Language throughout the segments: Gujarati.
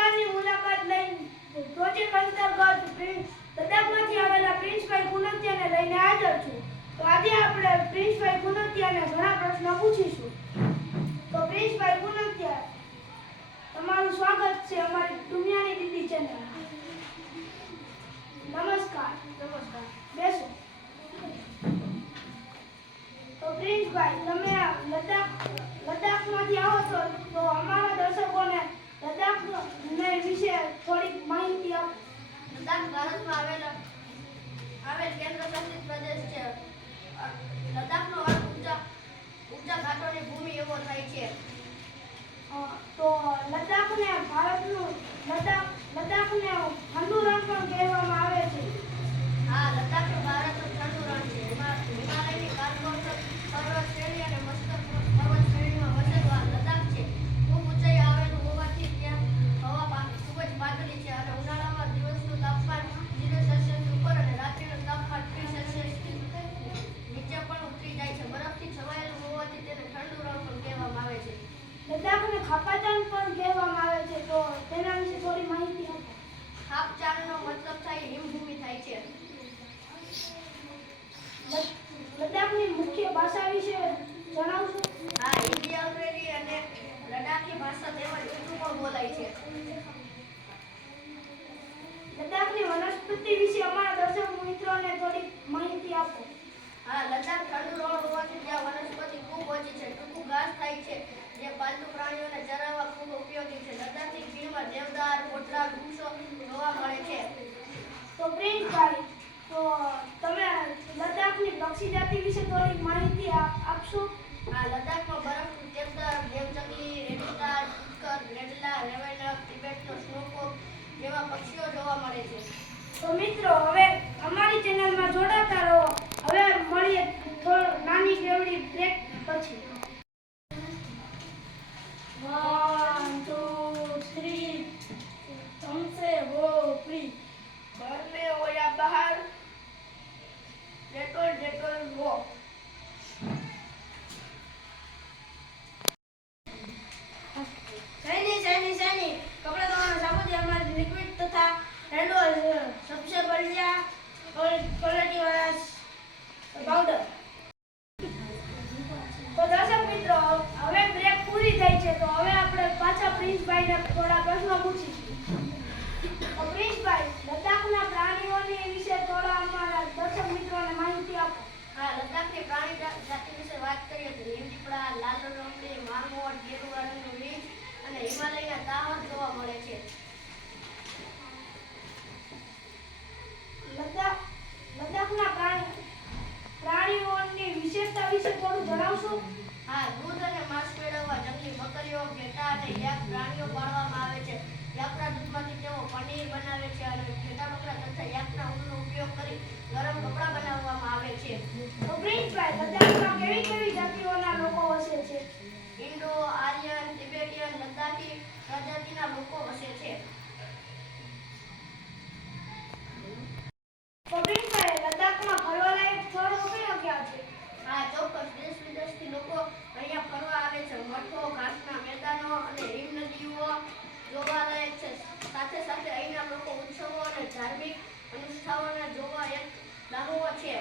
વિસ્તારની મુલાકાત લઈને પ્રોજેક્ટ અંતર્ગત લદ્દાખમાંથી આવેલા પ્રિન્સભાઈ કુનતિયાને લઈને હાજર છું. તો આજે આપણે પ્રિન્સભાઈ કુનતિયાને ઘણા પ્રશ્નો પૂછીશું. તો પ્રિન્સભાઈ કુનતિયા, તમારું સ્વાગત છે અમારી દુનિયાની દીદી ચેનલમાં. નમસ્કાર. બેસો. તો પ્રિન્સભાઈ, તમે લદ્દાખમાંથી આવો છો, તો અમારા દર્શકોને લદ્દાખ વિશે થોડીક માહિતી આપો. લદ્દાખ ભારતમાં આવેલ કેન્દ્રશાસિત પ્રદેશ છે. લદ્દાખનો અર્થ ઊંચા ઘાટોની ભૂમિ એવો થાય છે. તો લદ્દાખને ઠંડુ રણ પણ કહેવામાં આવે છે. હા, લદ્દાખ ભારતનું ઠંડુ રણ છે. એમાં હિમાલયની કારકોરમ પર્વત શ્રેણી અને મસ્તક પર્વત શ્રેણીમાં વસેલું લદ્દાખ છે. ખૂબ ઊંચાઈ આવેલું હોવાથી ત્યાં હવા ખૂબ જ પાતળી છે અને ઉનાળામાં દિવસનું તાપમાન 0 સેલ્સિયસ ઉપર અને રાત્રિનું તાપમાન 30 સેલ્સિયસ નીચે પણ ઉતરી જાય છે. બરફથી છવાયેલું હોવાથી તેને ઠંડુ રણ પણ કહેવામાં આવે છે. લદ્દાખને ખાપાચાન પણ કહેવામાં આવે છે, તો તેના વિશે થોડી માહિતી આપો. ખાપચારનો મતલબ થાય હિમભૂમિ થાય છે. લદ્દાખની મુખ્ય ભાષા વિશે જણાવશો? હા, હિન્દી, અંગ્રેજી અને લદ્દાખી ભાષા તેમજ ઉર્દૂ પણ બોલાય છે. લદ્દાખની વનસ્પતિ વિશે અમારા દર્શક મિત્રોને થોડી માહિતી આપો. હા, લદ્દાખ ઠંડુ રણ હોવાથી ત્યાં વનસ્પતિ ખૂબ ઓછી છે. ટૂંકું ઘાસ થાય છે જે પાલતુ પ્રાણીઓને ચરાવવા ખૂબ ઉપયોગી છે. લદ્દાખની ખીણમાં દેવદાર, કોટડા વૃક્ષો જોવા મળે છે. તો પ્રિન્સભાઈ, તો તમે લદ્દાખની પક્ષી જાતિ વિશે થોડી માહિતી આપશો? હા, લદ્દાખમાં બરફનું દેવદાર, દેવચકલી, રેડિસ્ટાર, ડુક્કર, નેડલા, રેવેનક, તિબેટનો સ્નોકોક જેવા પક્ષીઓ જોવા મળે છે. તો મિત્રો, હવે અમારી ચેનલમાં જોડાતા રહો. હવે મળીએ નાની કેવડી બ્રેક પછી. 1 2 3 तुमसे वो फ्री घर में हो या बाहर, डेटोल डेटोल वो. सैनी कपड़ा धोना साबुन हमारे लिक्विड तथा डेटोल सबसे बढ़िया क्वालिटी वाला पाउडर. તો દર્શક મિત્રો, હવે બ્રેક પૂરી થઈ છે, તો હવે આપણે પાછા પ્રિન્સભાઈને થોડા પ્રશ્નો પૂછીશું. તો પ્રિન્સભાઈ, લદ્દાખના પ્રાણીઓની વિશે થોડા અમારા દર્શક મિત્રોને માહિતી આપો. હા, લદ્દાખની પ્રાણી જાતિ વિશે વાત કરીએ તો લીમડીપડા, લાલ રણોપડી, મારમોટ, ગેરુ રંગનું રીંછ અને હિમાલયના તાહર જોવા મળે છે. લદ્દાખના પ્રાણીઓની વિશેષતા વિશે થોડું જણાવશો? હા, દૂધ અને માંસ મેળવવા જંગલી બકરીઓ, ઘેટા અને યાક પ્રાણીઓ પાળવામાં આવે છે. યાકના દૂધમાંથી તેઓ પનીર બનાવે છે અને ઘેટા બકરા તથા યાકના ઊનનો ઉપયોગ કરી ગરમ કપડાં બનાવવામાં આવે છે. તો પ્રિન્સભાઈ, લદ્દાખમાં કેવી જાતિઓના લોકો વસે છે? ઇન્ડો, આર્યન, તિબેટિયન, લદ્દાખી પ્રજાતિના લોકો વસે છે. તો પ્રિન્સભાઈ, લદ્દાખમાં ફરવાલાયક સ્થળો કયા છે? હા, ચોક્કસ. દેશ વિદેશથી લોકો અહીંયા ફરવા આવે છે. મઠો, ઘાસના મેદાનો અને હિમ નદીઓ જોવાલાયક છે. સાથે સાથે અહીંના લોકો ઉત્સવો અને ધાર્મિક અનુષ્ઠાનોને જોવા એક દાહોદ છે.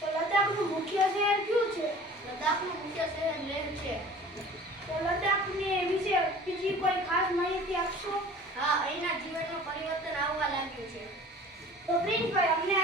તો લદ્દાખનું મુખ્ય શહેર કયું છે? લદ્દાખનું મુખ્ય શહેર લેહ છે. તો લદ્દાખની વિશે બીજી કોઈ ખાસ માહિતી આપશો? હા, અહીંના જીવનમાં પરિવર્તન આવવા લાગ્યું છે. તો પ્રિન્સભાઈ, અમને